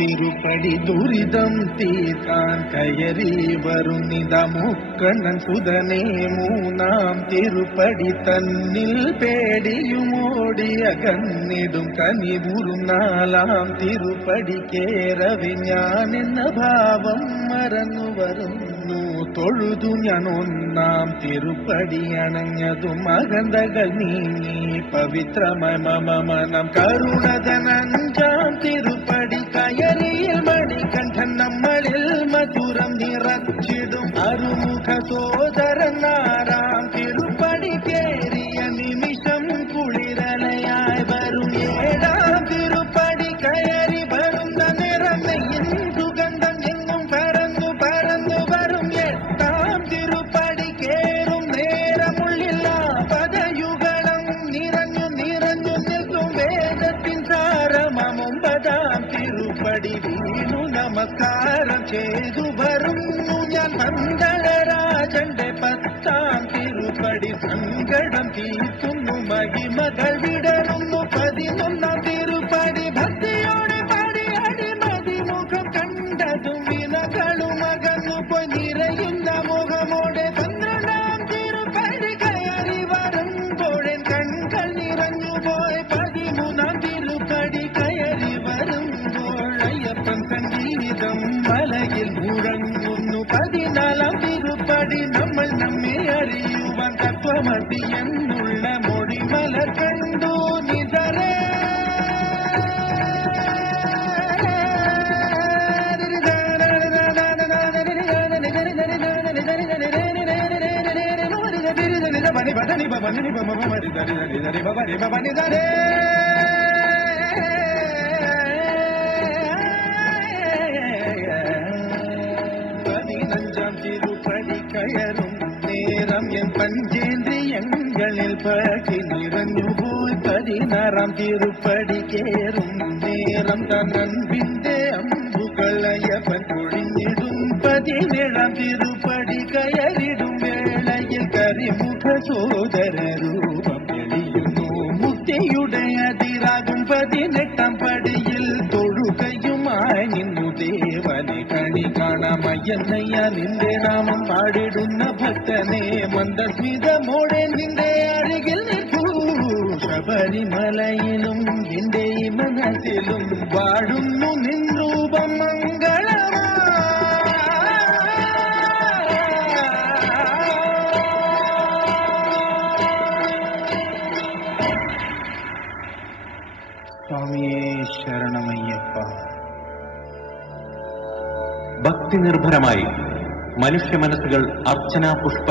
തിരുപ്പടി ദുരിതം തീർക്കാൻ കയറി വരുന്നിത മുക്കണ്ണൻ സുതനേ മൂന്നാം തിരുപ്പടി തന്നിൽ പേടിയുമോടിയ കന്നിടും കനിവുറും നാലാം തിരുപ്പടി കേറവി ഞാൻ എന്ന ഭാവം മറന്നു വരുന്നു തൊഴുതു ഞാൻ ഒന്നാം തിരുപ്പടി അണഞ്ഞതും അകന്തകൾ നീങ്ങി പവിത്രമായ മമ മനം കരുണതൻ അഞ്ചാം തിരുപ്പടി കയറിയിൽ മണികണ്ഠൻ നമ്മളിൽ മധുരം നിറച്ചിടും അരുമുഖ സോദരൻ ആറാം തിരുപ്പടി കേറിയ നിമിഷം കുളിരലയായി വരും ഏഴാം തിരുപ്പടി കയറി വരുന്ന നിറമയിൽ സുഗന്ധം എങ്ങും പരന്നു പരന്നു വരും എട്ടാം തിരുപ്പടി കേറും നേരമുള്ളില്ല പദയുഗളം നിറഞ്ഞു നിറഞ്ഞു നിൽക്കും വേദത്തിൻ സാരമം ഒമ്പതാം തിരുപ്പടി വീണു നമസ്കാരം ചെയ്തു വരുന്നു ഞാൻ പന്തളരാജന്റെ പത്താം തിരുപ്പടി സങ്കടം തീർക്കുന്നു മഹിമകൾ വിടരുന്നു പതിനൊന്നാം തിരുപ്പടി ഭക്തിയോടെ പാടി അടിമതിമുഖം കണ്ടതും വിനകളും അകന്നു പോയി നിറയുന്ന മുഖമോടെ പന്ത്രണ്ടാം തിരുപ്പടി കയറി വരുമ്പോഴൻ കൺകൾ നിറഞ്ഞു പോയി പതിമൂന്നാം തിരുപ്പടി കയറി വരുമ്പോൾ അയ്യപ്പൻ സംഗീതം മലയിൽ മുഴങ്ങുന്നു പതിനാലാം തിരുപ്പടി നമ്മൾ നമ്മെ അറിയുവാൻ തത്വമതി എന്നുള്ള മൊഴിമല കണ്ടു നിതരേ പതിനഞ്ചാം തിരുപ്പടി കയറും നേരം എൻ പഞ്ചേന്ദ്രിയങ്ങളിൽ പകി നിറഞ്ഞുപോയി പതിനാറാം തിരുപ്പടി കേറും നേരം തന്നൻപിന്റെ അമ്പുകളയപ്പൻ പൊഴിഞ്ഞിടും പതിനേഴാം തിരുപ്പടി കയറിടും വേളയിൽ കരിമുഖ സോദര രൂപം എളിയുന്നു മുക്തിയുടെ അതിരാകും പതിനെട്ടാം പടിയിൽ തൊഴുകയുമായി നിന്നു ദേവനെ കണി കാണാമയ്യന്നയ്യ നിന്റെ നാമം പാടിടുന്ന ഭക്തനെ മന്ദസ്മിതമോടെ നിന്റെ അരികിൽ നിൽക്കൂ ശബരിമലയിലും നിന്റെ മനസ്സിലും വാഴുന്നു നിൻ രൂപം മംഗളമാ സ്വാമിയേ ശരണമയ്യപ്പ. ഭക്തി നിർഭരമായി മനുഷ്യ മനസ്സുകൾ അർച്ചനാ പുഷ്പ